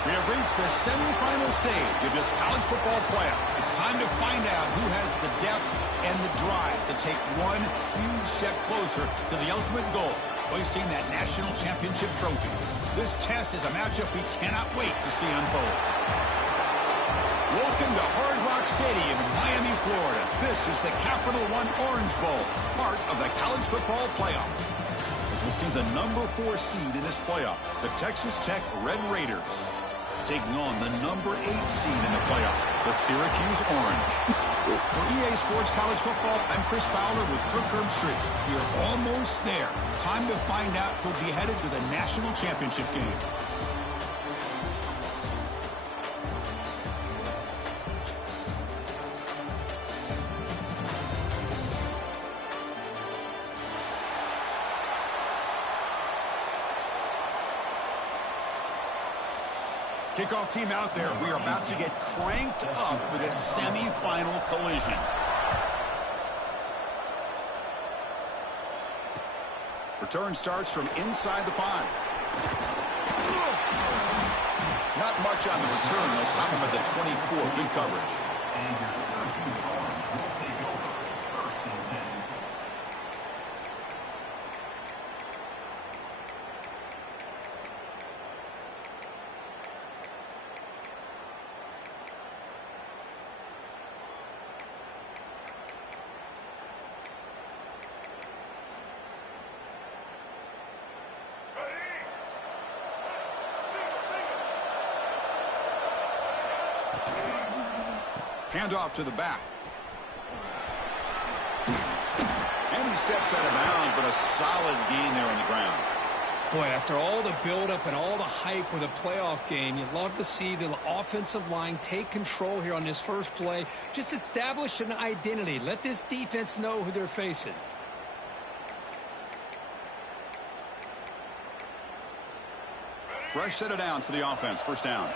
We have reached the semifinal stage of this college football playoff. It's time to find out who has the depth and the drive to take one huge step closer to the ultimate goal, hoisting that national championship trophy. This test is a matchup we cannot wait to see unfold. Welcome to Hard Rock Stadium in Miami, Florida. This is the Capital One Orange Bowl, part of the college football playoff. As we'll see the number 4 seed in this playoff, the Texas Tech Red Raiders, taking on the number 8 seed in the playoff, the Syracuse Orange. For EA Sports College Football, I'm Chris Fowler with Kirk Herbstreit. We are almost there. Time to find out who'll be headed to the national championship game. Kickoff team out there. We are about to get cranked up with a semifinal collision. Return starts from inside the 5. Not much on the return. They'll stop him at the 24. Good coverage. Handoff to the back. And he steps out of bounds, but a solid gain there on the ground. Boy, after all the buildup and all the hype with a playoff game, you love to see the offensive line take control here on this first play. Just establish an identity. Let this defense know who they're facing. Fresh set of downs for the offense. First down.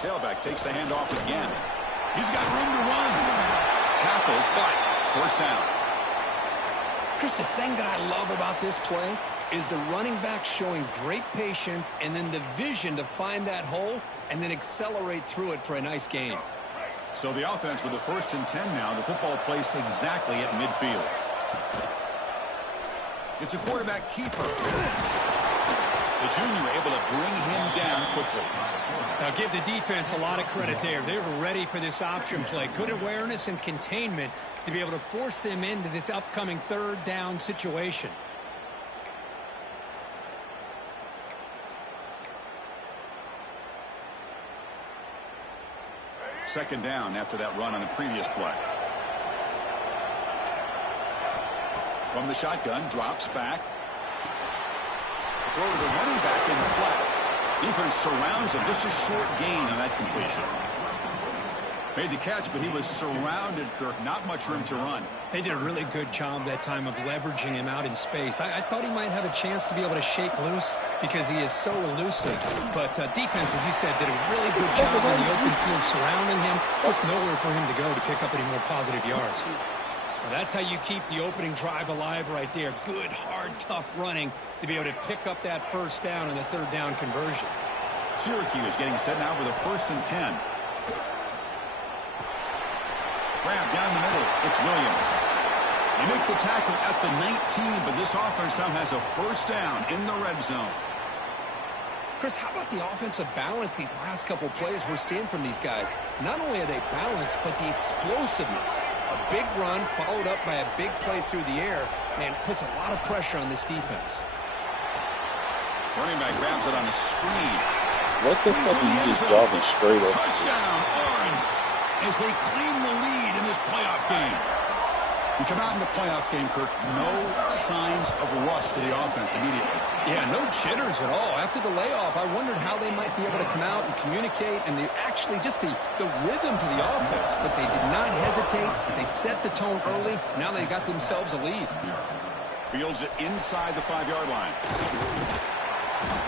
Tailback takes the handoff again. He's got room to run. Tackle, but first down. Chris, the thing that I love about this play is the running back showing great patience and then the vision to find that hole and then accelerate through it for a nice gain. So the offense with the 1st and 10 now. The football placed exactly at midfield. It's a quarterback keeper. The junior able to bring him down quickly. Now give the defense a lot of credit there. They were ready for this option play. Good awareness and containment to be able to force them into this upcoming 3rd down situation. Second down after that run on the previous play. From the shotgun, drops back. Throw to the running back in the flat. Defense surrounds him. Just a short gain on that completion. Made the catch, but he was surrounded, Kirk. Not much room to run. They did a really good job that time of leveraging him out in space. I thought he might have a chance to be able to shake loose because he is so elusive. But defense, as you said, did a really good job in the open field surrounding him. Just nowhere for him to go to pick up any more positive yards. Well, that's how you keep the opening drive alive right there. Good, hard, tough running to be able to pick up that first down and the 3rd down conversion. Syracuse getting set now with a 1st and 10. Grab down the middle. It's Williams. They make the tackle at the 19, but this offense now has a 1st down in the red zone. Chris, how about the offensive balance these last couple plays we're seeing from these guys? Not only are they balanced, but the explosiveness. A big run followed up by a big play through the air and puts a lot of pressure on this defense. Running back grabs it on a screen. What the fuck are you just jogging straight up? Touchdown, Orange, as they claim the lead in this playoff game. We come out in the playoff game, Kirk, no signs of rust for the offense immediately. Yeah, no jitters at all. After the layoff, I wondered how they might be able to come out and communicate, and actually just the rhythm to the offense. But they did not hesitate. They set the tone early. Now they got themselves a lead. Fields it inside the 5-yard line.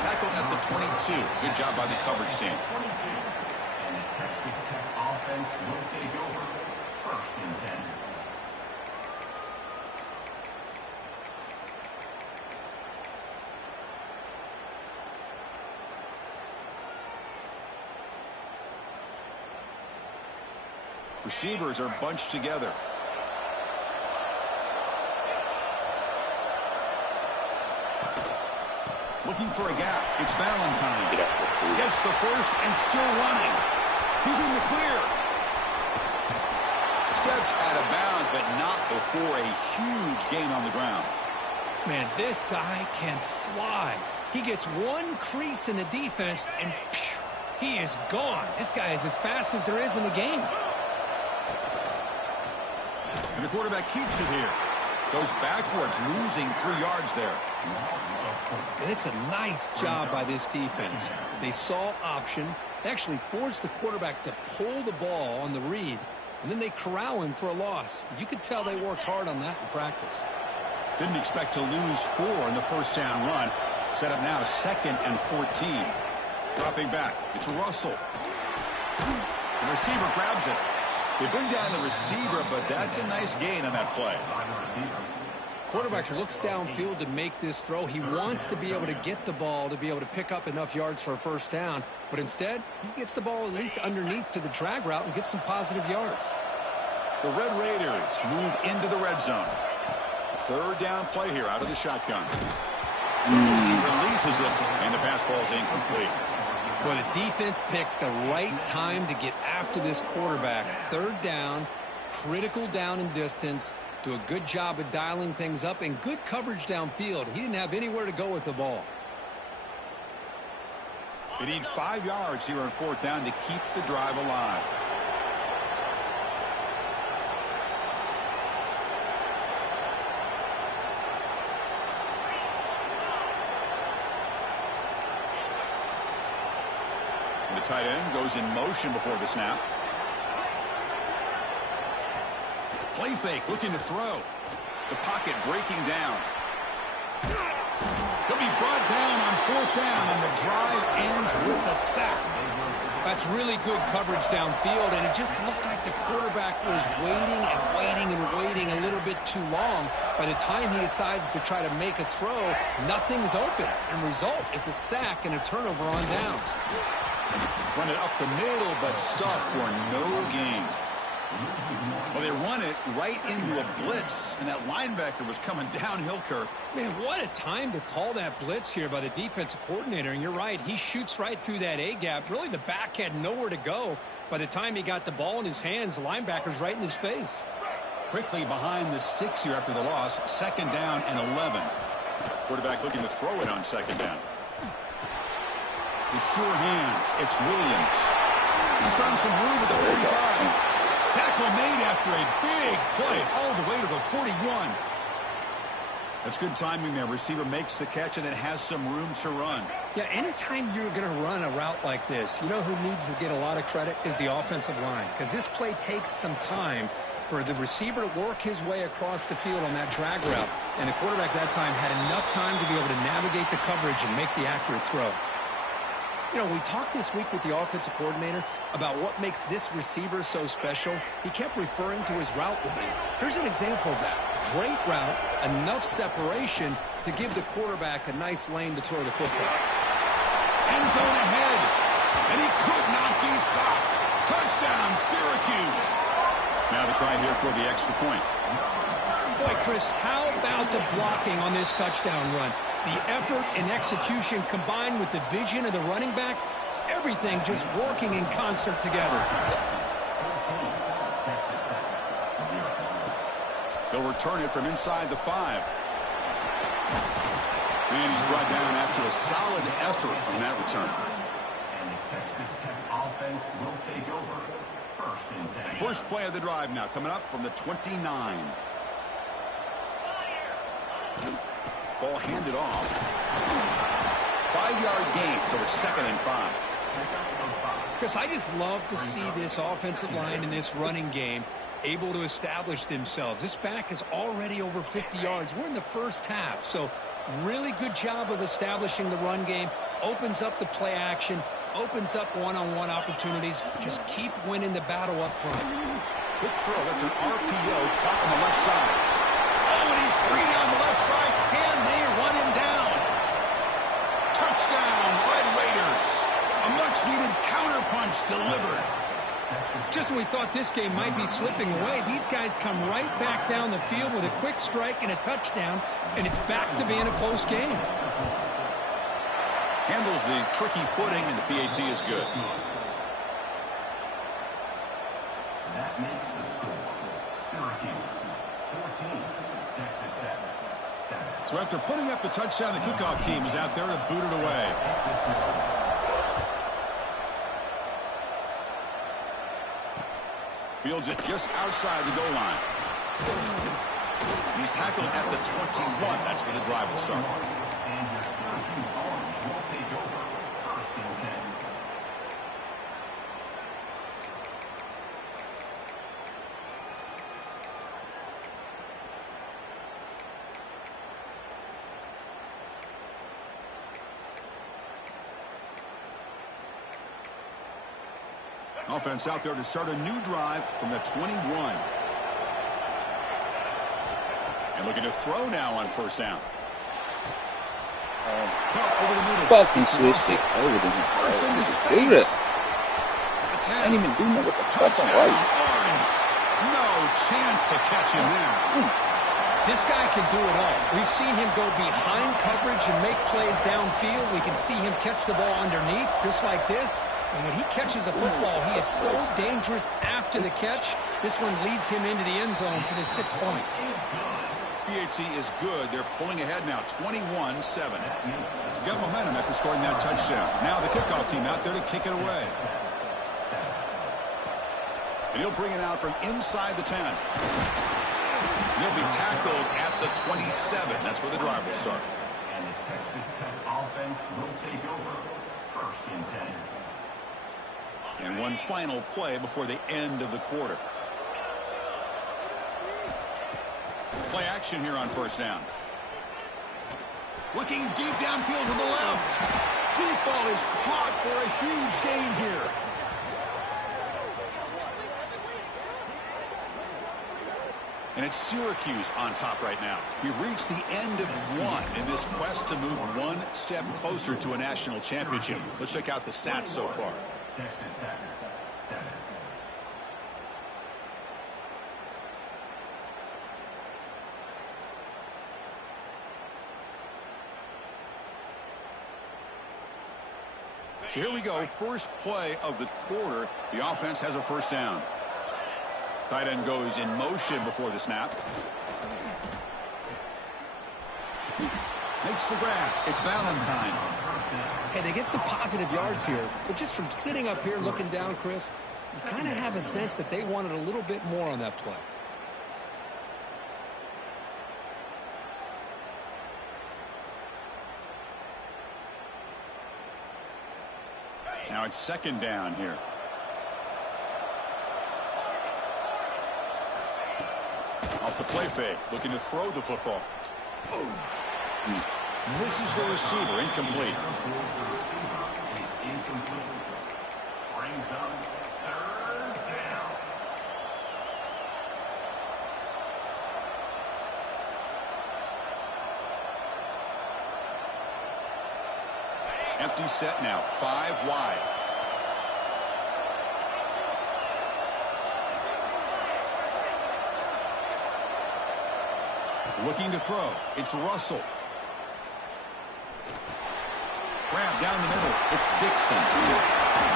Tackle at the 22. Good job by the coverage team. And the Texas Tech offense will take over 1st and 10. Receivers are bunched together. Looking for a gap. It's Valentine. Gets the first and still running. He's in the clear. Steps out of bounds, but not before a huge gain on the ground. Man, this guy can fly. He gets one crease in the defense, and phew, he is gone. This guy is as fast as there is in the game. And the quarterback keeps it here. Goes backwards, losing 3 yards there. It's a nice job by this defense. They saw option. They actually forced the quarterback to pull the ball on the read, and then they corral him for a loss. You could tell they worked hard on that in practice. Didn't expect to lose 4 in the first down run. Set up now 2nd and 14. Dropping back. It's Russell. The receiver grabs it. They bring down the receiver, but that's a nice gain on that play. Quarterback looks downfield to make this throw. He wants to be able to get the ball to be able to pick up enough yards for a first down, but instead, he gets the ball at least underneath to the drag route and gets some positive yards. The Red Raiders move into the red zone. 3rd down play here out of the shotgun. He releases it, and the pass falls incomplete. Well, the defense picks the right time to get after this quarterback. 3rd down, critical down and distance. Do a good job of dialing things up and good coverage downfield. He didn't have anywhere to go with the ball. They need 5 yards here on 4th down to keep the drive alive. And the tight end goes in motion before the snap. Play fake, looking to throw. The pocket breaking down. He'll be brought down on 4th down, and the drive ends with a sack. That's really good coverage downfield, and it just looked like the quarterback was waiting and waiting and waiting a little bit too long. By the time he decides to try to make a throw, nothing's open. And result is a sack and a turnover on downs. Run it up the middle, but stuff for no gain. Well, they run it right into a blitz, and that linebacker was coming downhill, Kirk. Man, what a time to call that blitz here by the defensive coordinator. And you're right, he shoots right through that A-gap. Really, the back had nowhere to go. By the time he got the ball in his hands, the linebacker's right in his face. Quickly behind the sticks here after the loss. 2nd down and 11. Quarterback looking to throw it on 2nd down. The sure hands. It's Williams. He's found some room at the 45. Tackle made after a big play all the way to the 41. That's good timing there. Receiver makes the catch and then has some room to run. Yeah, anytime you're going to run a route like this, you know who needs to get a lot of credit is the offensive line, because this play takes some time for the receiver to work his way across the field on that drag route, and the quarterback that time had enough time to be able to navigate the coverage and make the accurate throw. You know, we talked this week with the offensive coordinator about what makes this receiver so special. He kept referring to his route running. Here's an example of that. Great route, enough separation to give the quarterback a nice lane to throw the football. End zone ahead, and he could not be stopped. Touchdown, Syracuse. Now the try here for the extra point. Boy, Chris, how about the blocking on this touchdown run? The effort and execution combined with the vision of the running back, everything just working in concert together. They'll return it from inside the 5. And he's brought down after a solid effort on that return. And the Texas Tech offense will take over. 1st and 10. First play of the drive now coming up from the 29. Ball handed off. 5-yard gain, so it's 2nd and 5. Chris, I just love to see this offensive line in this running game able to establish themselves. This back is already over 50 yards. We're in the first half, so really good job of establishing the run game. Opens up the play action, opens up one-on-one opportunities. Just keep winning the battle up front. Quick throw. That's an RPO caught on the left side. Oh, and he's free down the left side. Can they run him down? Touchdown, Red Raiders. A much-needed counterpunch delivered. Just when we thought this game might be slipping away, these guys come right back down the field with a quick strike and a touchdown, and it's back to being a close game. Handles the tricky footing, and the PAT is good. That makes the score. Syracuse 14, Texas Tech 7. So after putting up the touchdown, the kickoff team is out there to boot it away. Fields it just outside the goal line. And he's tackled at the 21. That's where the drive will start. And your Syracuse Orange will take over first and 10. Offense out there to start a new drive from the 21. And looking to throw now on first down. Caught over the middle. Fucking twisted. I Burst into wouldn't space. do that. At the 10. I didn't even do nothing with the fucking Touchdown, right. Orange. No chance to catch him there. This guy can do it all. We've seen him go behind coverage and make plays downfield. We can see him catch the ball underneath, just like this. And when he catches a football, he is so dangerous after the catch. This one leads him into the end zone for the 6 points. PAT is good. They're pulling ahead now, 21-7. Got momentum after scoring that touchdown. Now the kickoff team out there to kick it away. And he'll bring it out from inside the 10. And he'll be tackled at the 27. That's where the drive will start. And the Texas Tech offense will take over first and 10. And one final play before the end of the quarter. Play action here on first down. Looking deep downfield to the left. Deep ball is caught for a huge gain here. And it's Syracuse on top right now. We've reached the end of one in this quest to move one step closer to a national championship. Let's check out the stats so far. Texas Tech 7. So here we go. First play of the quarter. The offense has a first down. Tight end goes in motion before the snap. Makes the grab. It's Valentine. Hey, they get some positive yards here, but just from sitting up here looking down, Chris, you kind of have a sense that they wanted a little bit more on that play. Now it's second down here. Off the play fake, looking to throw the football. Misses the receiver, incomplete. Brings up third down. Empty set now, 5 wide. Looking to throw. It's Russell. Grab down the middle. It's Dixon.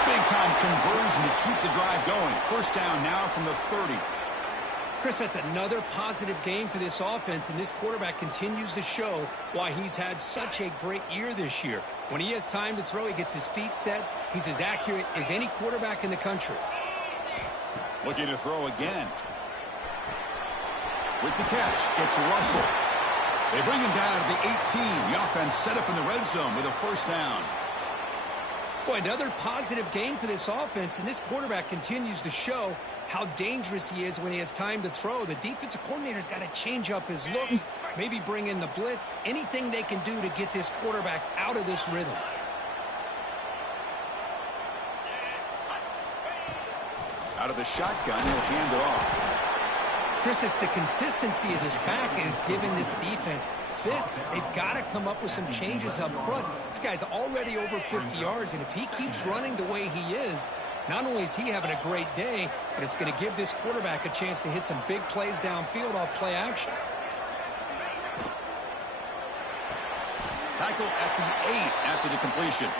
Big-time conversion to keep the drive going. First down now from the 30. Chris, that's another positive game for this offense, and this quarterback continues to show why he's had such a great year this year. When he has time to throw, he gets his feet set. He's as accurate as any quarterback in the country. Looking to throw again. With the catch, it's Russell. They bring him down to the 18. The offense set up in the red zone with a first down. Boy, another positive game for this offense, and this quarterback continues to show how dangerous he is when he has time to throw. The defensive coordinator's got to change up his looks, maybe bring in the blitz, anything they can do to get this quarterback out of this rhythm. Out of the shotgun, he'll hand it off. Chris, it's the consistency of this back is giving this defense fits. They've got to come up with some changes up front. This guy's already over 50 yards, and if he keeps running the way he is, Not only is he having a great day, but it's going to give this quarterback a chance to hit some big plays downfield off play action. Tackle at the 8 after the completion.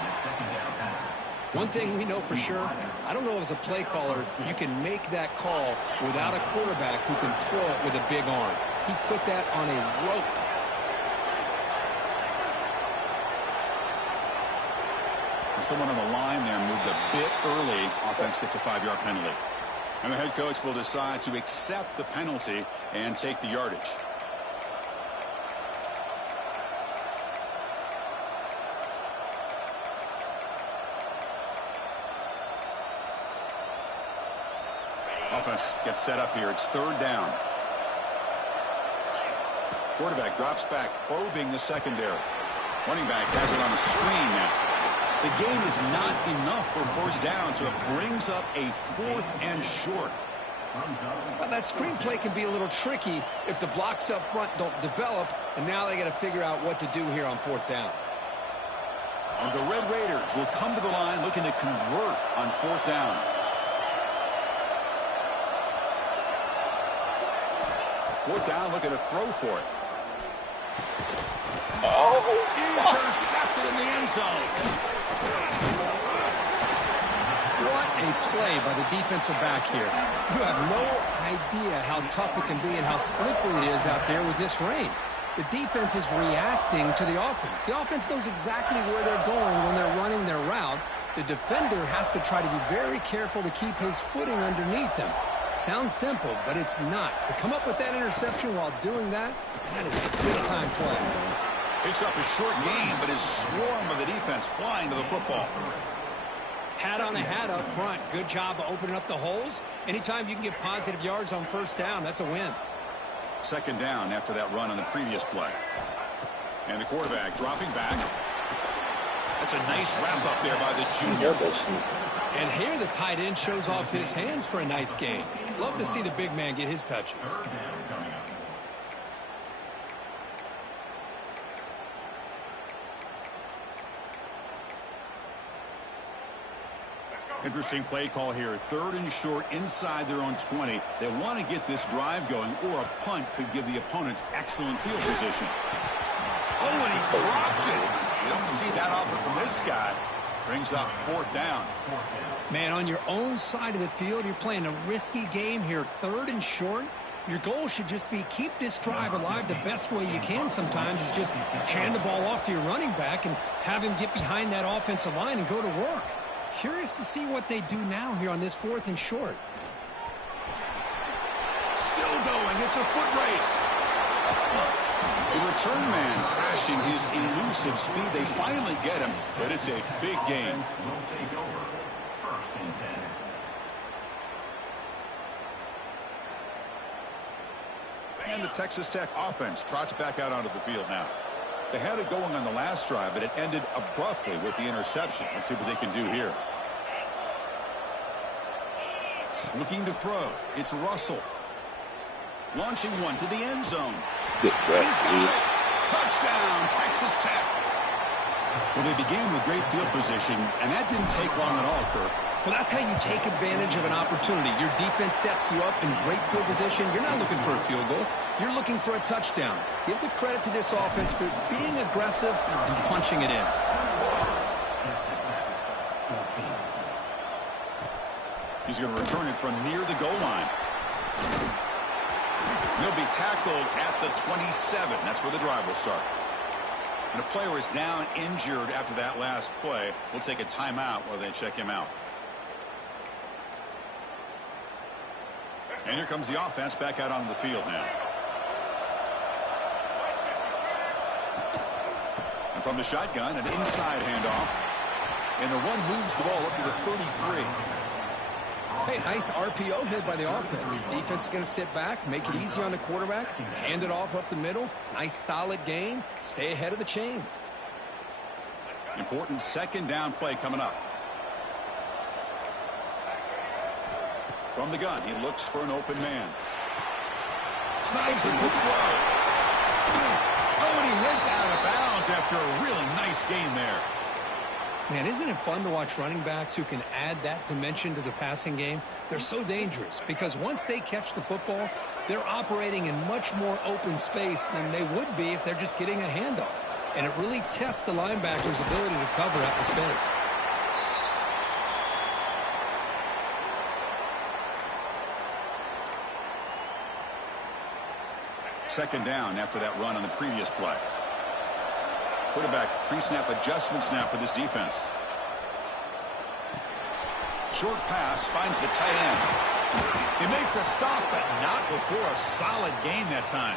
One thing we know for sure, I don't know as a play caller, you can make that call without a quarterback who can throw it with a big arm. He put that on a rope. Someone on the line there moved a bit early. Offense gets a 5-yard penalty. And the head coach will decide to accept the penalty and take the yardage. Offense gets set up here. It's 3rd down. Quarterback drops back, probing the secondary. Running back has it on a screen now. The gain is not enough for 1st down, so it brings up a 4th and short. Well, that screenplay can be a little tricky if the blocks up front don't develop, and now they got to figure out what to do here on 4th down. And the Red Raiders will come to the line looking to convert on 4th down. Fourth down, looking to throw for it. Intercepted in the end zone. What a play by the defensive back here. You have no idea how tough it can be and how slippery it is out there with this rain. The defense is reacting to the offense. The offense knows exactly where they're going when they're running their route. The defender has to try to be very careful to keep his footing underneath him. Sounds simple, but it's not. To come up with that interception while doing that, that is a big-time play. Picks up a short gain, but his swarm of the defense flying to the football. Hat on a hat up front. Good job of opening up the holes. Anytime you can get positive yards on 1st down, that's a win. 2nd down after that run on the previous play. And the quarterback dropping back. That's a nice wrap up there by the junior. And here the tight end shows off his hands for a nice gain. Love to see the big man get his touches. Interesting play call here. 3rd and short inside their own 20. They want to get this drive going, or a punt could give the opponents excellent field position. Oh, and he dropped it. You don't see that often from this guy. Brings up 4th down. Man, on your own side of the field, you're playing a risky game here. 3rd and short. Your goal should just be keep this drive alive the best way you can sometimes is just hand the ball off to your running back and have him get behind that offensive line and go to work. Curious to see what they do now here on this 4th and short. Still going. It's a foot race. The return man flashing his elusive speed. They finally get him, but it's a big gain. And the Texas Tech offense trots back out onto the field now. They had it going on the last drive, but it ended abruptly with the interception. Let's see what they can do here. Looking to throw. It's Russell. Launching one to the end zone. He's got it. Touchdown, Texas Tech. Well, they began with great field position, and that didn't take long at all, Kirk. Well, that's how you take advantage of an opportunity. Your defense sets you up in great field position. You're not looking for a field goal. You're looking for a touchdown. Give the credit to this offense for being aggressive and punching it in. He's going to return it from near the goal line. He'll be tackled at the 27. That's where the drive will start. And a player is down injured after that last play. We'll take a timeout while they check him out. And here comes the offense back out on the field now. And from the shotgun, an inside handoff. And the run moves the ball up to the 33. Hey, nice RPO hit by the offense. Defense is going to sit back, make it easy on the quarterback, hand it off up the middle. Nice solid gain. Stay ahead of the chains. Important 2nd down play coming up. From the gun, he looks for an open man. Snides a good throw. Oh, and he hits out of bounds after a really nice gain there. Man, isn't it fun to watch running backs who can add that dimension to the passing game? They're so dangerous because once they catch the football, they're operating in much more open space than they would be if they're just getting a handoff. And it really tests the linebacker's ability to cover out the space. Second down after that run on the previous play. Quarterback pre-snap adjustments now for this defense. Short pass finds the tight end. They make the stop, but not before a solid gain that time.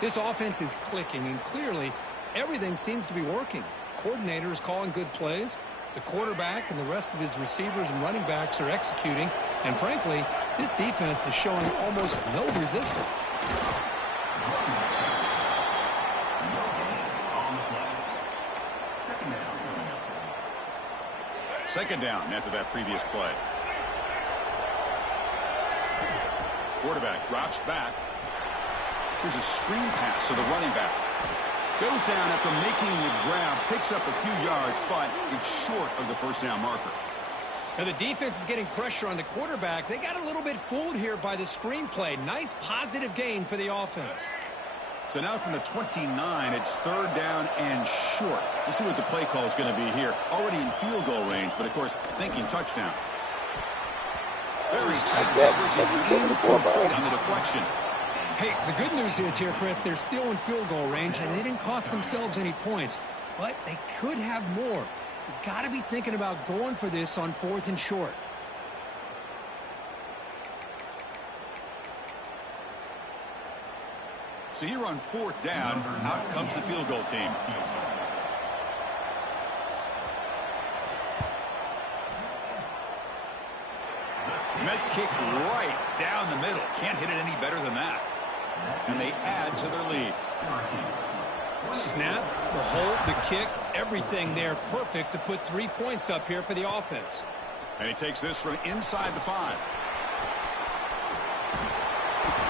This offense is clicking, and clearly everything seems to be working. The coordinator is calling good plays. The quarterback and the rest of his receivers and running backs are executing. And frankly, this defense is showing almost no resistance. Second down after that previous play. Quarterback drops back. Here's a screen pass to the running back. Goes down after making the grab, picks up a few yards, but it's short of the first down marker. Now the defense is getting pressure on the quarterback. They got a little bit fooled here by the screenplay. Nice positive gain for the offense. So now from the 29, it's third down and short. Let's see what the play call is going to be here. Already in field goal range, but of course thinking touchdown. Very tight coverage is incomplete on the deflection. Hey, the good news is here, Chris, they're still in field goal range, and they didn't cost themselves any points. But they could have more. You got to be thinking about going for this on 4th and short. So here on 4th down, out comes the field goal team. Met kick right down the middle. Can't hit it any better than that. And they add to their lead. Snap, the hold, the kick, everything there perfect to put 3 points up here for the offense. And he takes this from inside the 5.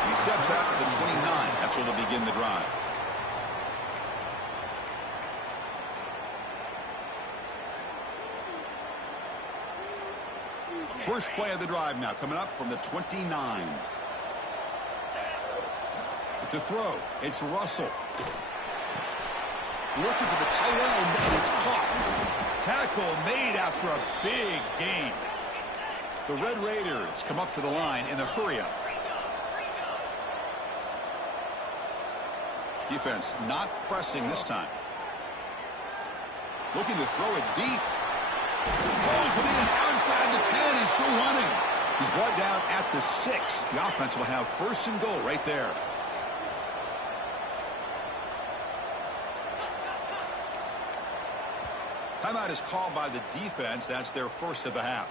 He steps out to the 29. That's where they'll begin the drive. First play of the drive now coming up from the 29. To throw, it's Russell. Looking for the tight end, and it's caught. Tackle made after a big gain. The Red Raiders come up to the line in the hurry-up. Defense not pressing this time. Looking to throw it deep. Pulls it in outside the 10. He's still running. He's brought down at the 6. The offense will have 1st and goal right there. Timeout is called by the defense. That's their first of the half.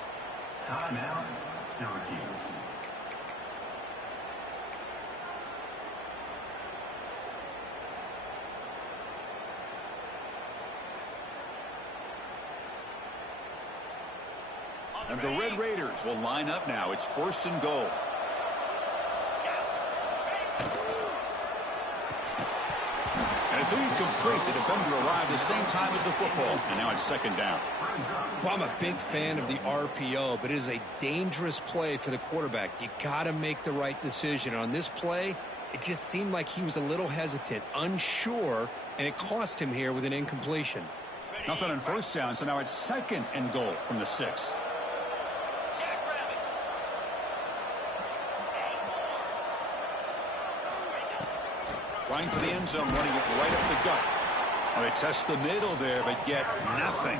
Timeout, Syracuse. And the Red Raiders will line up now. It's 1st and goal. And it's incomplete. The defender arrived the same time as the football. And now it's 2nd down. Well, I'm a big fan of the RPO, but it is a dangerous play for the quarterback. You got to make the right decision. On this play, it just seemed like he was a little hesitant, unsure, and it cost him here with an incompletion. Nothing on 1st down, so now it's 2nd and goal from the 6. Trying for the end zone, running it right up the gut. Well, they test the middle there, but get nothing.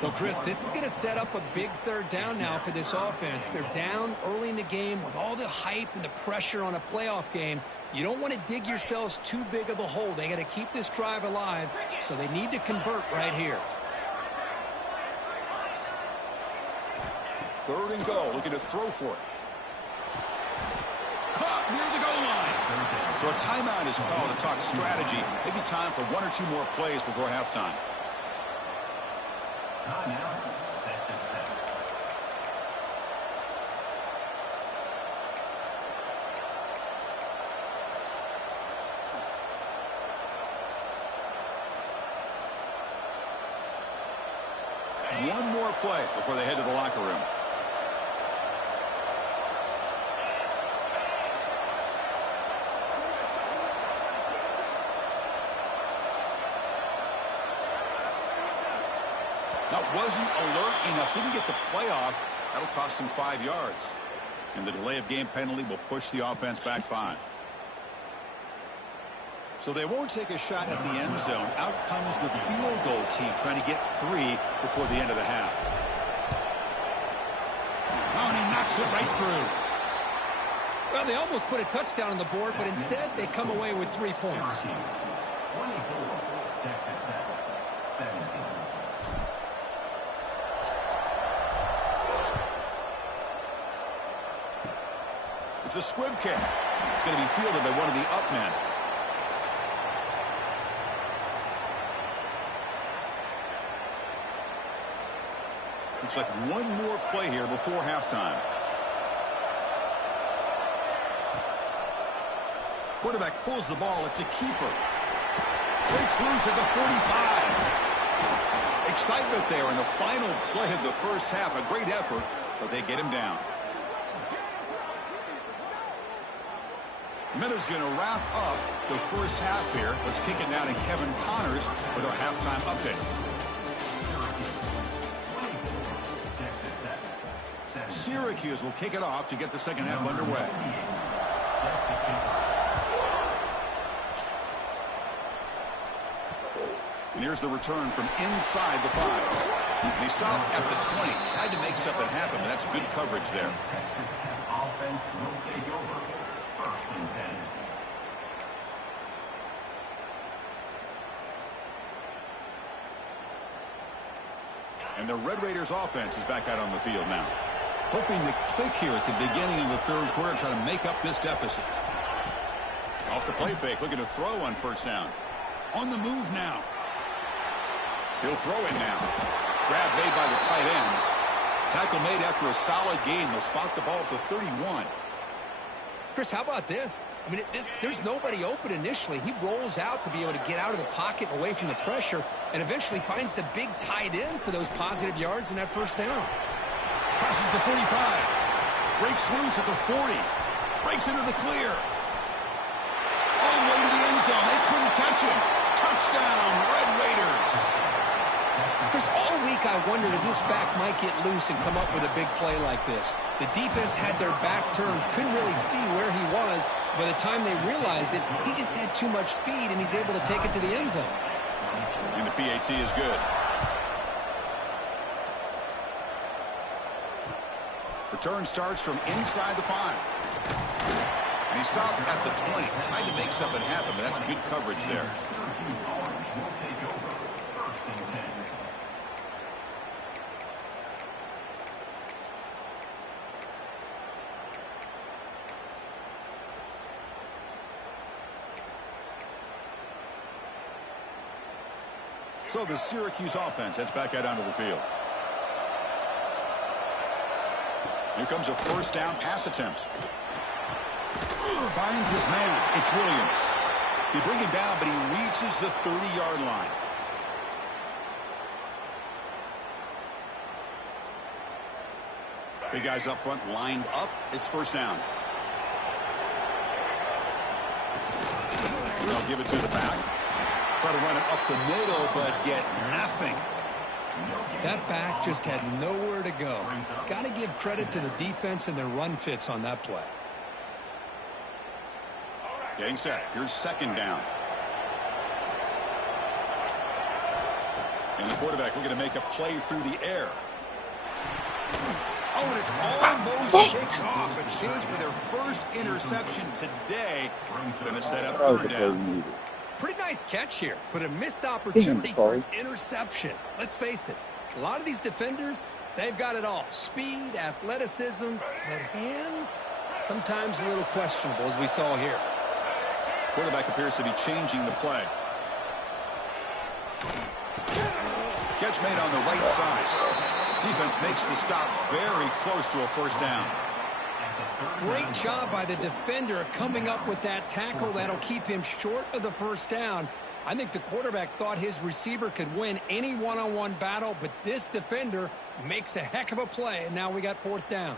Well, Chris, this is going to set up a big 3rd down now for this offense. They're down early in the game with all the hype and the pressure on a playoff game. You don't want to dig yourselves too big of a hole. They got to keep this drive alive, so they need to convert right here. 3rd and goal, looking to throw for it. Caught near the goal line. So a timeout is called to talk strategy. Maybe time for 1 or 2 more plays before halftime. Timeout, Texas Tech. one more play before they head to the locker room. That wasn't alert enough. Didn't get the play off. That'll cost him 5 yards. And the delay of game penalty will push the offense back 5. So they won't take a shot at the end zone. Out comes the field goal team trying to get 3 before the end of the half. Oh, and he knocks it right through. Well, they almost put a touchdown on the board, but instead they come away with 3 points. 24, Texas Tech, 17. It's a squib kick. It's going to be fielded by one of the up men. Looks like one more play here before halftime. Quarterback pulls the ball. It's a keeper. Breaks loose at the 45. Excitement there in the final play of the first half. A great effort, but they get him down. Minutes going to wrap up the first half here. Let's kick it down to Kevin Connors with our halftime update. Syracuse will kick it off to get the second half underway. And here's the return from inside the 5. And he stopped at the 20. Tried to make something happen, but that's good coverage there. Texas Tech offense will take over. First and 10. And the Red Raiders offense is back out on the field now. Hoping to click here at the beginning of the third quarter, try to make up this deficit. Off the play fake, looking to throw on first down. On the move now. He'll throw it now. Grab made by the tight end. Tackle made after a solid gain. They'll spot the ball at the 31. Chris, how about this? I mean, there's nobody open initially. He rolls out to be able to get out of the pocket and away from the pressure and eventually finds the big tight end for those positive yards in that first down. Passes the 45. Breaks loose at the 40. Breaks into the clear. All the way to the end zone. They couldn't catch him. Touchdown, Red Raiders. Chris, all week I wondered if this back might get loose and come up with a big play like this. The defense had their back turned, couldn't really see where he was. By the time they realized it, he just had too much speed, and he's able to take it to the end zone. And the PAT is good. Return starts from inside the 5. And he stopped at the 20. Tried to make something happen, but that's good coverage there. So the Syracuse offense heads back out onto the field. Here comes a first down pass attempt. Finds his man. It's Williams. They bring him down, but he reaches the 30-yard line. Big guys up front lined up. It's first down. They'll give it to the back. Try to run it up the middle, but get nothing. That back just had nowhere to go. Got to give credit to the defense and their run fits on that play. Getting set. Here's second down. And the quarterback looking to make a play through the air. Oh, and it's almost picked off. A chance for their first interception today. Going to set up third down. Pretty nice catch here, but a missed opportunity for an interception. Let's face it, a lot of these defenders, they've got it all. Speed, athleticism, but hands, sometimes a little questionable, as we saw here. Quarterback appears to be changing the play. Catch made on the right side. Defense makes the stop very close to a first down. Great job by the defender coming up with that tackle. That'll keep him short of the first down. I think the quarterback thought his receiver could win any one-on-one battle, but this defender makes a heck of a play, and now we got fourth down.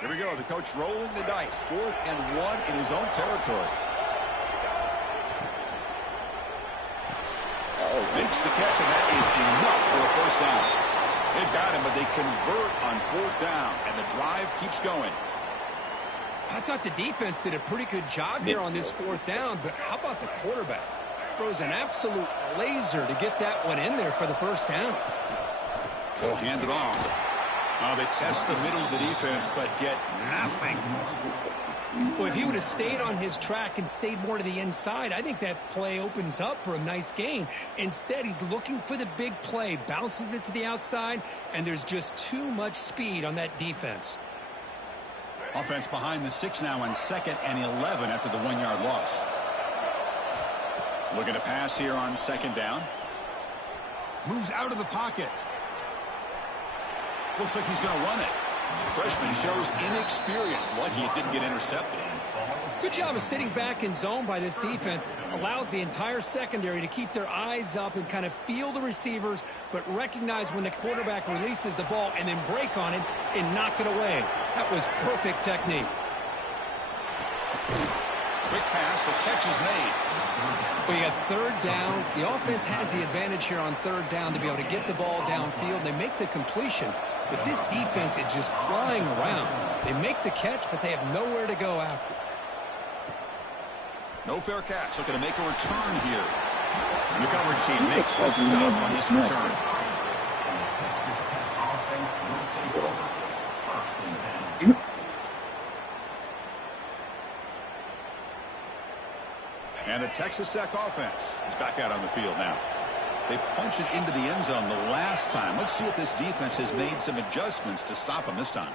Here we go. The coach rolling the dice. 4th and 1 in his own territory. Makes the catch, and that is enough for a first down. They've got him, but they convert on 4th down, and the drive keeps going. I thought the defense did a pretty good job here on this 4th down, but how about the quarterback? Throws an absolute laser to get that one in there for the first down. They'll hand it off. They test the middle of the defense, but get nothing. Well, if he would have stayed on his track and stayed more to the inside, I think that play opens up for a nice gain. Instead, he's looking for the big play, bounces it to the outside, and there's just too much speed on that defense. Offense behind the 6 now on 2nd and 11 after the 1-yard loss. Looking to pass here on 2nd down. Moves out of the pocket. Looks like he's going to run it. The freshman shows inexperience. Lucky it didn't get intercepted. Good job of sitting back in zone by this defense. Allows the entire secondary to keep their eyes up and kind of feel the receivers, but recognize when the quarterback releases the ball and then break on it and knock it away. That was perfect technique. Quick pass. The catch is made. Well, you got 3rd down. The offense has the advantage here on 3rd down to be able to get the ball downfield. They make the completion, but this defense is just flying around. They make the catch, but they have nowhere to go after. No fair catch. Looking to make a return here. And the coverage team makes the stop on this return. And the Texas Tech offense is back out on the field now. They punched it into the end zone the last time. Let's see if this defense has made some adjustments to stop him this time.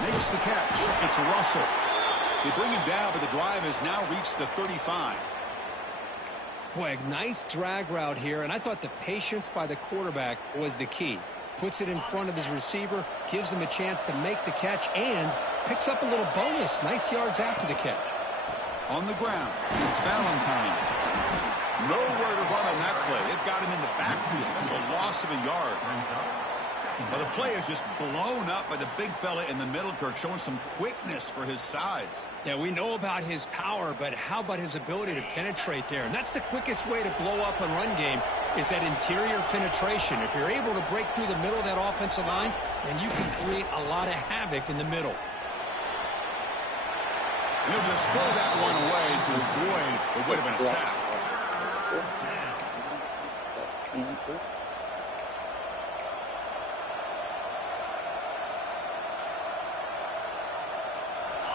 Makes the catch. It's Russell. They bring him down, but the drive has now reached the 35. Boy, a nice drag route here, and I thought the patience by the quarterback was the key. Puts it in front of his receiver, gives him a chance to make the catch, and picks up a little bonus. Nice yards after the catch. On the ground, it's Valentine. Nowhere to run on that play. They've got him in the backfield. That's a loss of a yard. Well, the play is just blown up by the big fella in the middle, Kirk, showing some quickness for his size. Yeah, we know about his power, but how about his ability to penetrate there? And that's the quickest way to blow up a run game is that interior penetration. If you're able to break through the middle of that offensive line, then you can create a lot of havoc in the middle. He'll just throw that one away to avoid what would have been a sack.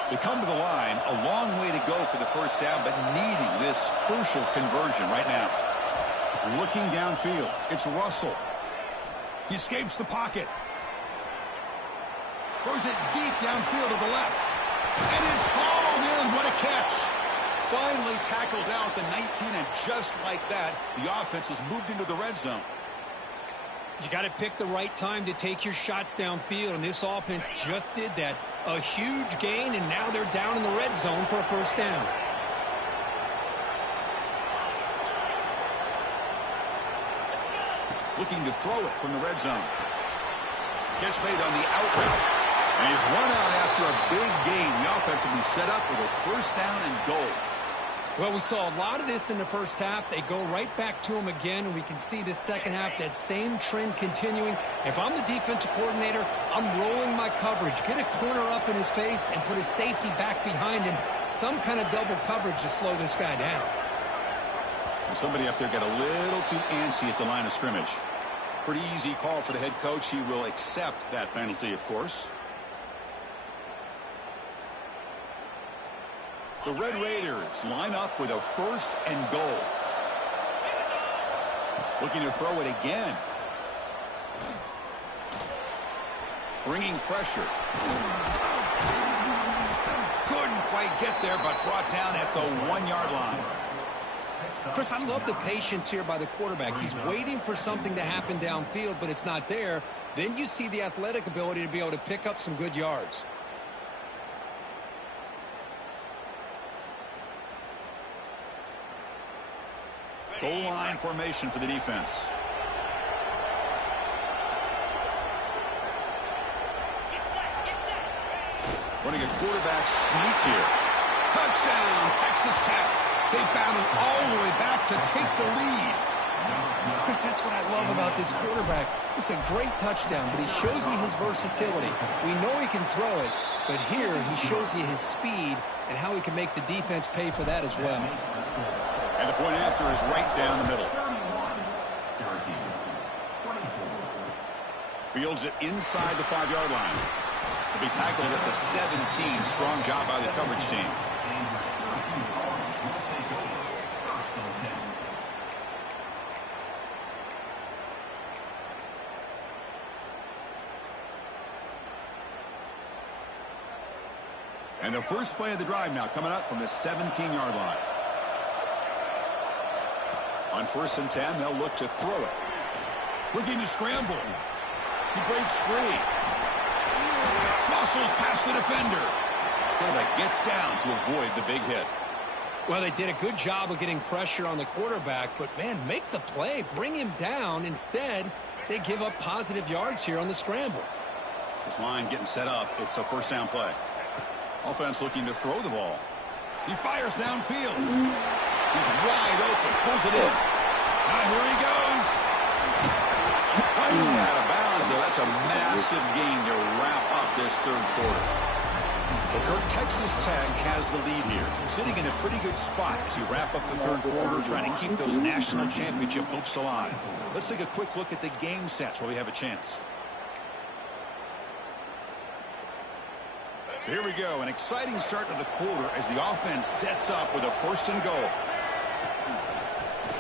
They come to the line, a long way to go for the first down, but needing this crucial conversion right now. Looking downfield, it's Russell. He escapes the pocket. Throws it deep downfield to the left. And it's hauled in. What a catch. Finally tackled down at the 19, and just like that, the offense has moved into the red zone. You got to pick the right time to take your shots downfield, and this offense just did that. A huge gain, and now they're down in the red zone for a first down. Looking to throw it from the red zone. Catch made on the out route. And he's run out after a big gain. The offense will be set up with a first down and goal. Well, we saw a lot of this in the first half. They go right back to him again, and we can see this second half, that same trend continuing. If I'm the defensive coordinator, I'm rolling my coverage. Get a corner up in his face and put a safety back behind him. Some kind of double coverage to slow this guy down. Well, somebody up there got a little too antsy at the line of scrimmage. Pretty easy call for the head coach. He will accept that penalty, of course. The Red Raiders line up with a first and goal. Looking to throw it again. Bringing pressure. Couldn't quite get there, but brought down at the 1-yard line. Chris, I love the patience here by the quarterback. He's waiting for something to happen downfield, but it's not there. Then you see the athletic ability to be able to pick up some good yards. Goal line formation for the defense. Running a quarterback sneak here. Touchdown, Texas Tech. They battled all the way back to take the lead. Chris, that's what I love about this quarterback. It's a great touchdown, but he shows you his versatility. We know he can throw it, but here he shows you his speed and how he can make the defense pay for that as well. And the point after is right down the middle. Fields it inside the 5-yard line. He'll be tackled at the 17. Strong job by the coverage team. And the first play of the drive now coming up from the 17-yard line. On 1st and 10, they'll look to throw it. Looking to scramble. He breaks free. Muscles past the defender. Quarterback gets down to avoid the big hit. Well, they did a good job of getting pressure on the quarterback, but, man, make the play. Bring him down. Instead, they give up positive yards here on the scramble. This line getting set up. It's a first down play. Offense looking to throw the ball. He fires downfield. He's wide open. Pulls it in. Now here he goes. Finally out of bounds. So that's a massive gain to wrap up this third quarter. Well, Kirk, Texas Tech has the lead here. Sitting in a pretty good spot as you wrap up the third quarter, trying to keep those national championship hopes alive. Let's take a quick look at the game sets while we have a chance. So here we go, an exciting start to the quarter as the offense sets up with a 1st and goal.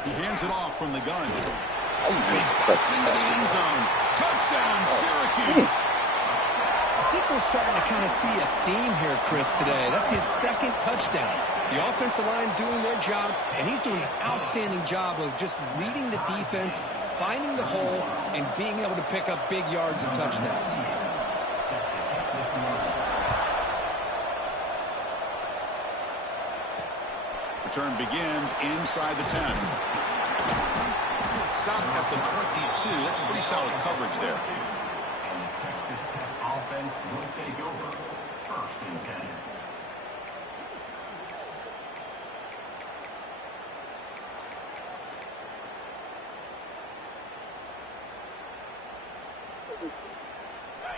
He hands it off from the gun. And he busts into the end zone. Touchdown, Syracuse. I think we're starting to kind of see a theme here, Chris, today. That's his 2nd touchdown. The offensive line doing their job, and he's doing an outstanding job of just reading the defense, finding the hole, and being able to pick up big yards and touchdowns. Return begins inside the 10. Stop at the 22. That's pretty solid coverage there. And the Texas Tech offense will take over 1st and 10.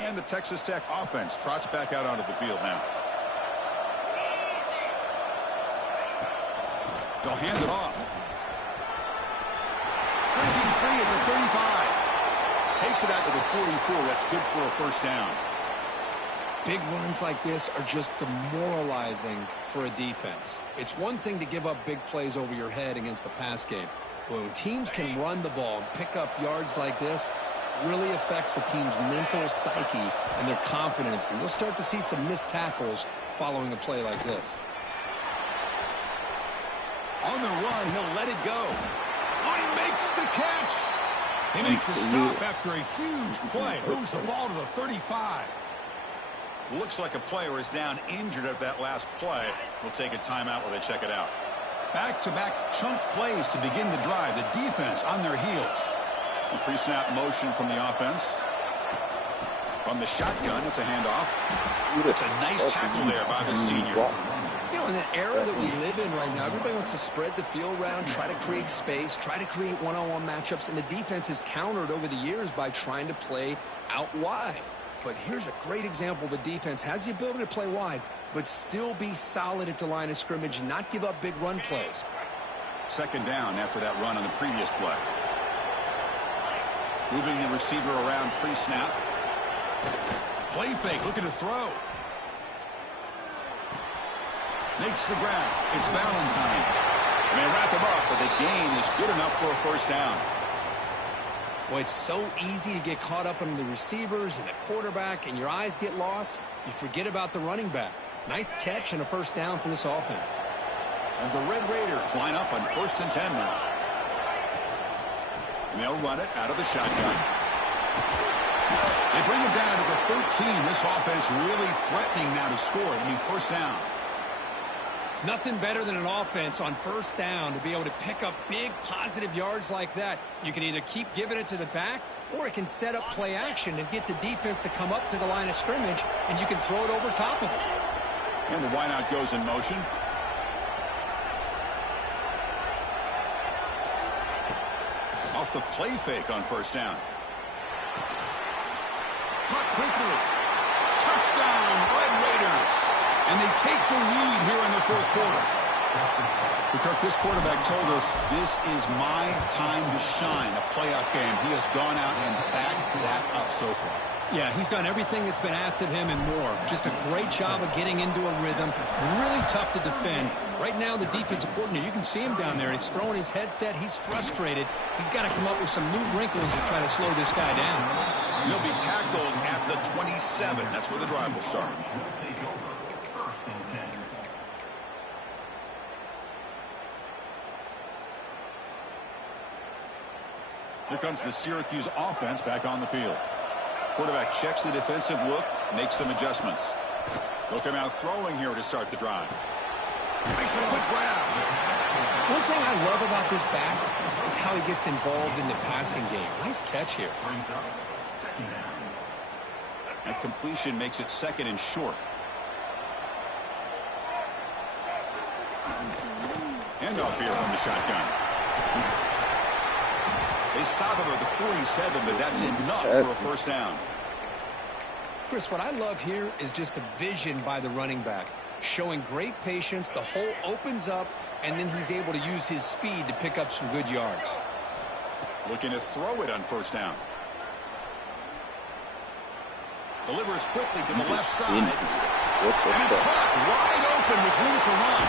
And the Texas Tech offense trots back out onto the field now. They'll hand it off. Breaking free at the 35. Takes it out to the 44. That's good for a 1st down. Big runs like this are just demoralizing for a defense. It's one thing to give up big plays over your head against the pass game. But when teams can run the ball and pick up yards like this, it really affects the team's mental psyche and their confidence. And you'll start to see some missed tackles following a play like this. On the run, he'll let it go. Oh, he makes the catch. They make the stop after a huge play. Moves the ball to the 35. Looks like a player is down injured at that last play. We'll take a timeout while they check it out. Back-to-back chunk plays to begin the drive. The defense on their heels. A pre-snap motion from the offense. From the shotgun, it's a handoff. It's a nice tackle there by the senior. You know, in the era that we live in right now, everybody wants to spread the field around, try to create space, try to create one-on-one matchups, and the defense is countered over the years by trying to play out wide. But here's a great example. The defense has the ability to play wide, but still be solid at the line of scrimmage and not give up big run plays. 2nd down after that run on the previous play. Moving the receiver around pre-snap. Play fake, looking to throw. Makes the grab. It's Valentine. And they wrap him up, but the gain is good enough for a 1st down. Well, it's so easy to get caught up in the receivers and the quarterback, and your eyes get lost. You forget about the running back. Nice catch and a 1st down for this offense. And the Red Raiders line up on 1st and 10 now. And they'll run it out of the shotgun. They bring him down to the 13. This offense really threatening now to score. It'll be 1st down. Nothing better than an offense on 1st down to be able to pick up big positive yards like that. You can either keep giving it to the back, or it can set up play action and get the defense to come up to the line of scrimmage, and you can throw it over top of it. And the wideout goes in motion. Off the play fake on 1st down. Caught quickly. Touchdown, Red Raiders. And they take the lead here in the 4th quarter. Kirk, this quarterback told us this is my time to shine, a playoff game. He has gone out and backed that up so far. Yeah, he's done everything that's been asked of him and more. Just a great job of getting into a rhythm. Really tough to defend. Right now, the defensive coordinator, you can see him down there. He's throwing his headset. He's frustrated. He's got to come up with some new wrinkles to try to slow this guy down. He'll be tackled at the 27. That's where the drive will start. Here comes the Syracuse offense back on the field. Quarterback checks the defensive look, makes some adjustments. They'll come out throwing here to start the drive. Makes a quick grab. One thing I love about this back is how he gets involved in the passing game. Nice catch here. And completion makes it 2nd and short. Handoff here from the shotgun. They stop him at the 47, but that's enough for a 1st down. Chris, what I love here is just the vision by the running back. Showing great patience, the hole opens up, and then he's able to use his speed to pick up some good yards. Looking to throw it on 1st down. Delivers quickly to the left side. And it's caught wide open with room to run.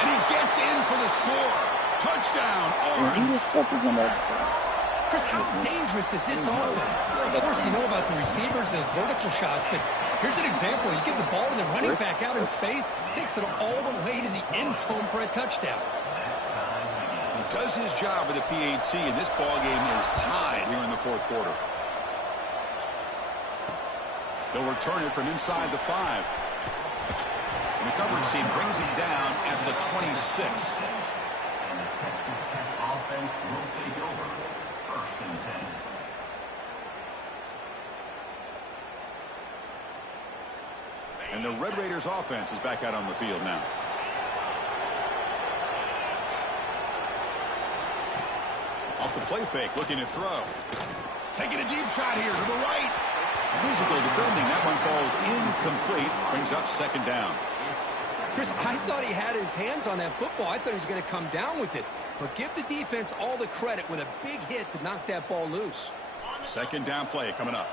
And he gets in for the score. Touchdown, Orange. Chris, how dangerous is this offense? Of course, you know about the receivers and his vertical shots, but here's an example. You give the ball to the running back out in space, takes it all the way to the end zone for a touchdown. He does his job with the PAT, and this ball game is tied here in the 4th quarter. They'll return it from inside the 5. And the coverage team brings him down at the 26. And the Texas Tech offense will take over 1st and 10. And the Red Raiders offense is back out on the field now. Off the play fake, looking to throw. Taking a deep shot here to the right. Physical defending. That one falls incomplete. Brings up 2nd down. Chris, I thought he had his hands on that football. I thought he was going to come down with it. But give the defense all the credit with a big hit to knock that ball loose. 2nd down play coming up.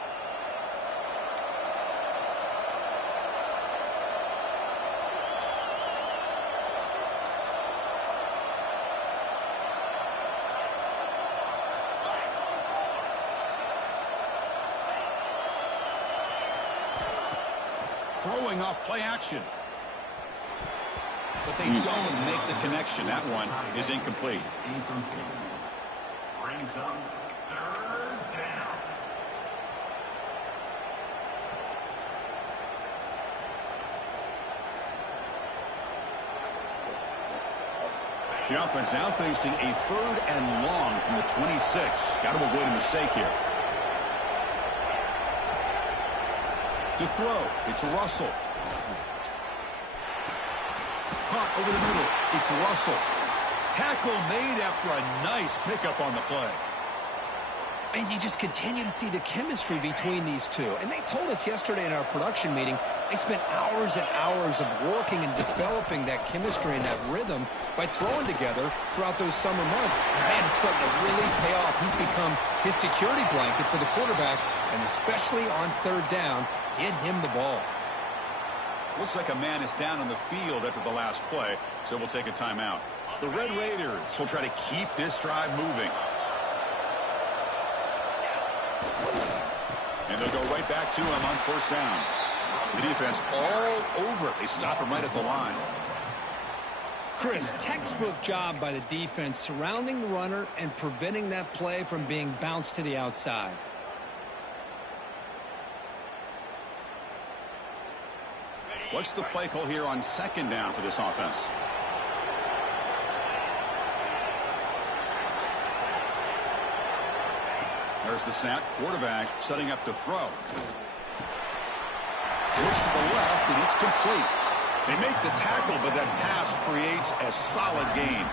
Throwing off play action. But they don't make the connection. That one is incomplete. Brings up 3rd down. The offense now facing a 3rd and long from the 26. Got to avoid a mistake here. To throw, it's Russell. Caught over the middle, it's Russell. Tackle made after a nice pickup on the play. And you just continue to see the chemistry between these two. And they told us yesterday in our production meeting, they spent hours and hours of working and developing that chemistry and that rhythm by throwing together throughout those summer months. And man, it's starting to really pay off. He's become his security blanket for the quarterback, and especially on 3rd down, get him the ball. Looks like a man is down on the field after the last play, so we'll take a timeout. The Red Raiders will try to keep this drive moving. And they'll go right back to him on 1st down. The defense all over it. They stop him right at the line. Chris, textbook job by the defense surrounding the runner and preventing that play from being bounced to the outside. What's the play call here on second down for this offense? There's the snap. Quarterback setting up to throw. Looks to the left, and it's complete. They make the tackle, but that pass creates a solid gain.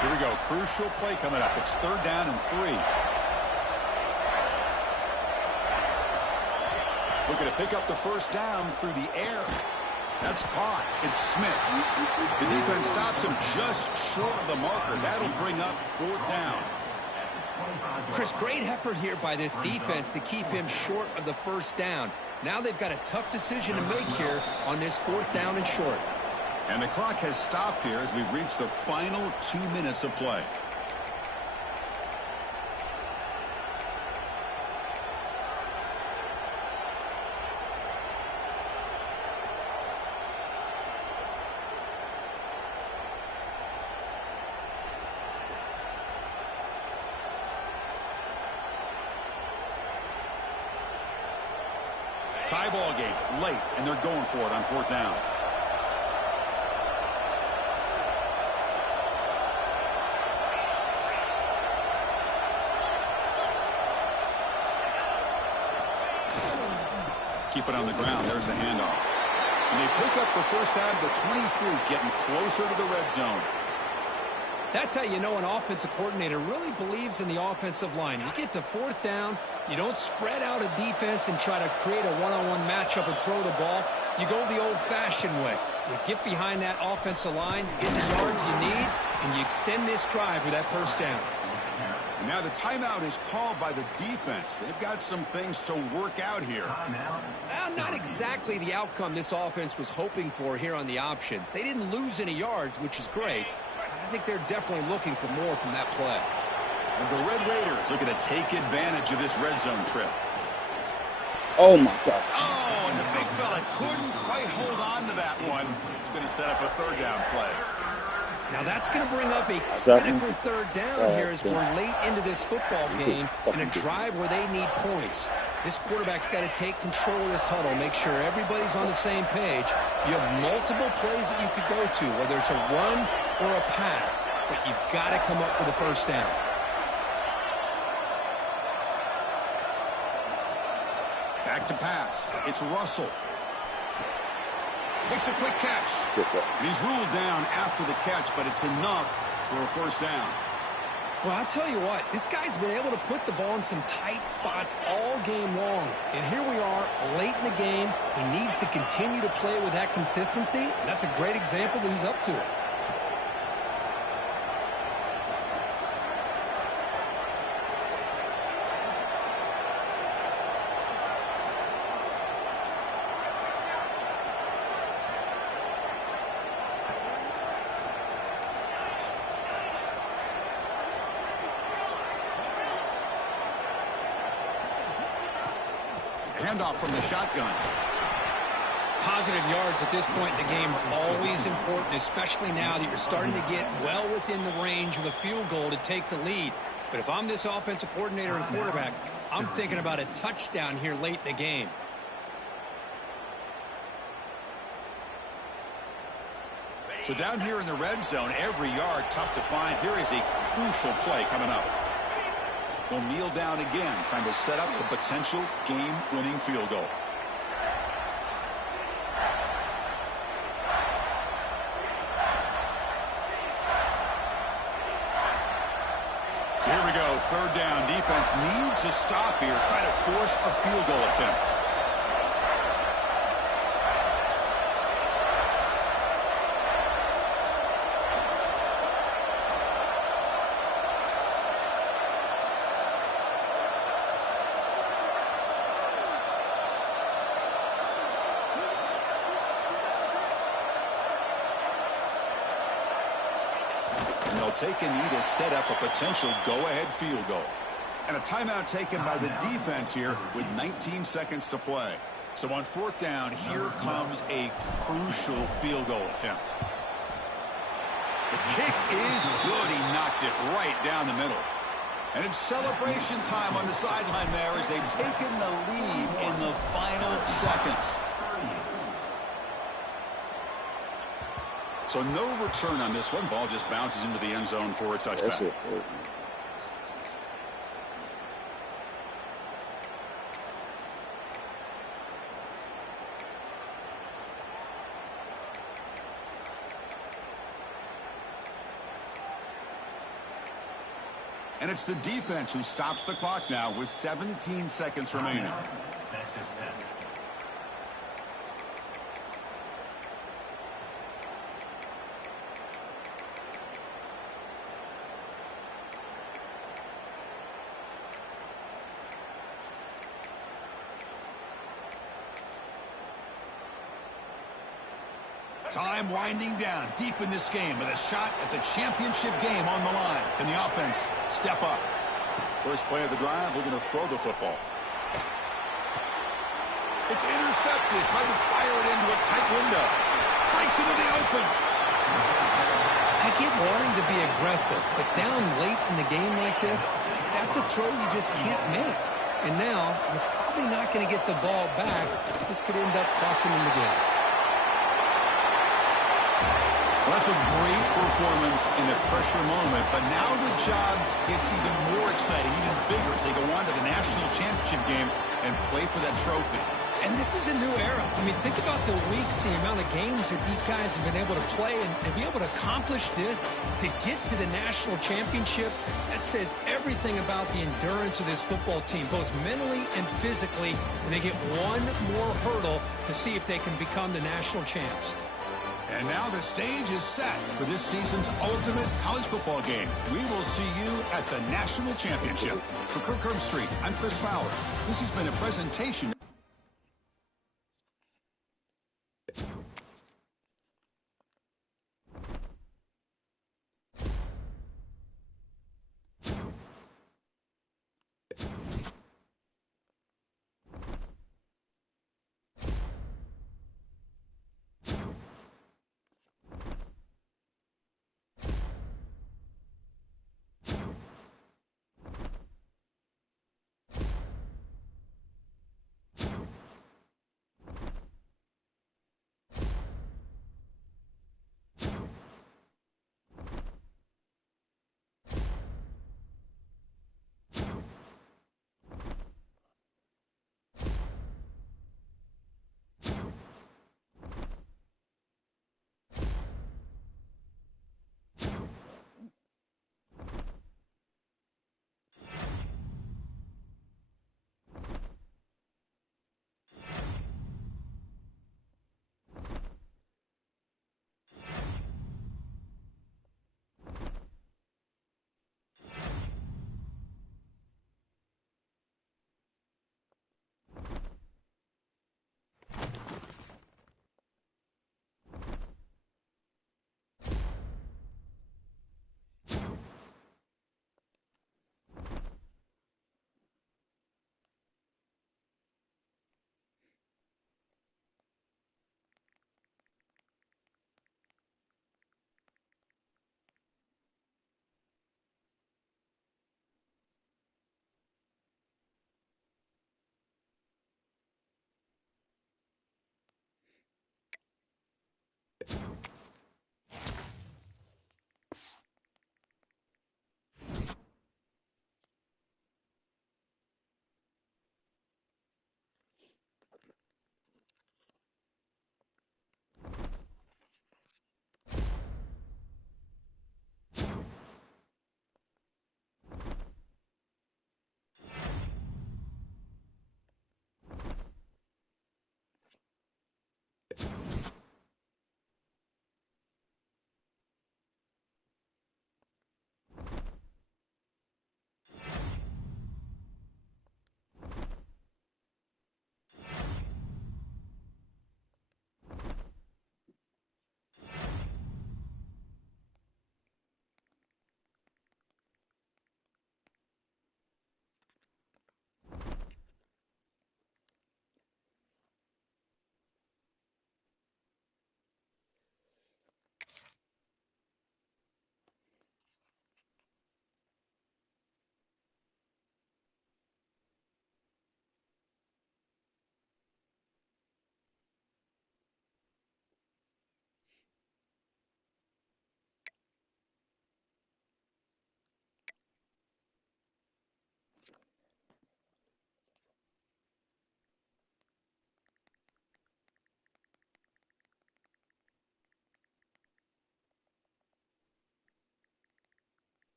Here we go. Crucial play coming up. It's third down and 3. Looking to pick up the first down through the air. That's caught. It's Smith. The defense stops him just short of the marker. That'll bring up fourth down. Chris, great effort here by this defense to keep him short of the first down. Now they've got a tough decision to make here on this fourth down and short. And the clock has stopped here as we've reached the final 2 minutes of play. Tie ball game late, and they're going for it on fourth down. Keep it on the ground. There's the handoff. And they pick up the first down to the 23, getting closer to the red zone. That's how you know an offensive coordinator really believes in the offensive line. You get to fourth down, you don't spread out a defense and try to create a one-on-one matchup and throw the ball. You go the old-fashioned way. You get behind that offensive line, get the yards you need, and you extend this drive with that first down. And now the timeout is called by the defense. They've got some things to work out here. Well, not exactly the outcome this offense was hoping for here on the option. They didn't lose any yards, which is great. I think they're definitely looking for more from that play. And the Red Raiders looking to take advantage of this red zone trip. Oh, my gosh. Oh, and the big fella couldn't quite hold on to that one. He's going to set up a third down play. Now that's going to bring up a critical third down here as we're late into this football game in a drive where they need points. This quarterback's got to take control of this huddle, make sure everybody's on the same page. You have multiple plays that you could go to, whether it's a run or a pass, but you've got to come up with a first down. Back to pass. It's Russell. Makes a quick catch. And he's ruled down after the catch, but it's enough for a first down. Well, I'll tell you what, this guy's been able to put the ball in some tight spots all game long. And here we are, late in the game. He needs to continue to play with that consistency. And that's a great example that he's up to it. Handoff from the shotgun. Positive yards at this point in the game are always important, especially now that you're starting to get well within the range of a field goal to take the lead. But if I'm this offensive coordinator and quarterback, I'm thinking about a touchdown here late in the game. So down here in the red zone, every yard tough to find. Here is a crucial play coming up. They'll kneel down again, trying to set up the potential game-winning field goal. So here we go, third down. Defense needs a stop here, trying to force a field goal attempt. And they'll take a knee to set up a potential go-ahead field goal. And a timeout taken by the defense here with 19 seconds to play. So on fourth down, here comes a crucial field goal attempt. The kick is good. He knocked it right down the middle. And it's celebration time on the sideline there as they've taken the lead in the final seconds. So no return on this one. Ball just bounces into the end zone for a touchback. And it's the defense who stops the clock now with 17 seconds remaining. Texas Tech. Time winding down deep in this game with a shot at the championship game on the line. Can the offense step up? First play of the drive, they're going to throw the football. It's intercepted. Tried to fire it into a tight window. Breaks into the open. I get wanting to be aggressive, but down late in the game like this, that's a throw you just can't make. And now, you're probably not going to get the ball back. This could end up costing them the game. Well, that's a great performance in a pressure moment, but now the job gets even more exciting, even bigger as they go on to the national championship game and play for that trophy. And this is a new era. I mean, think about the weeks, the amount of games that these guys have been able to play, and to be able to accomplish this, to get to the national championship, that says everything about the endurance of this football team, both mentally and physically, and they get one more hurdle to see if they can become the national champs. And now the stage is set for this season's ultimate college football game. We will see you at the national championship. For Kirk Herbstreit, I'm Chris Fowler. This has been a presentation.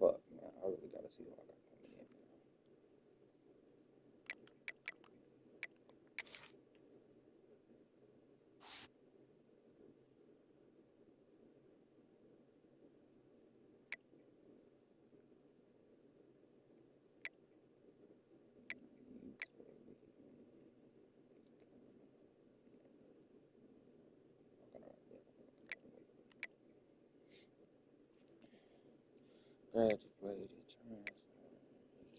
Fuck, man. I really gotta see what I got coming in. Graduated transfer.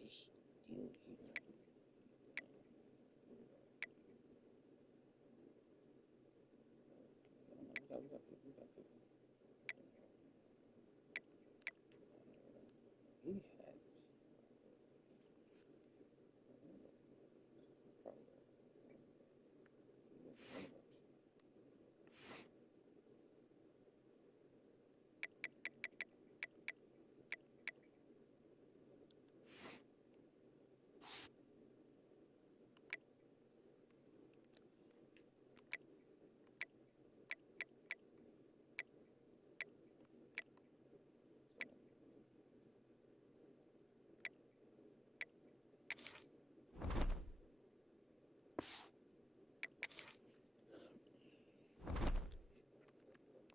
Just still here. We got people.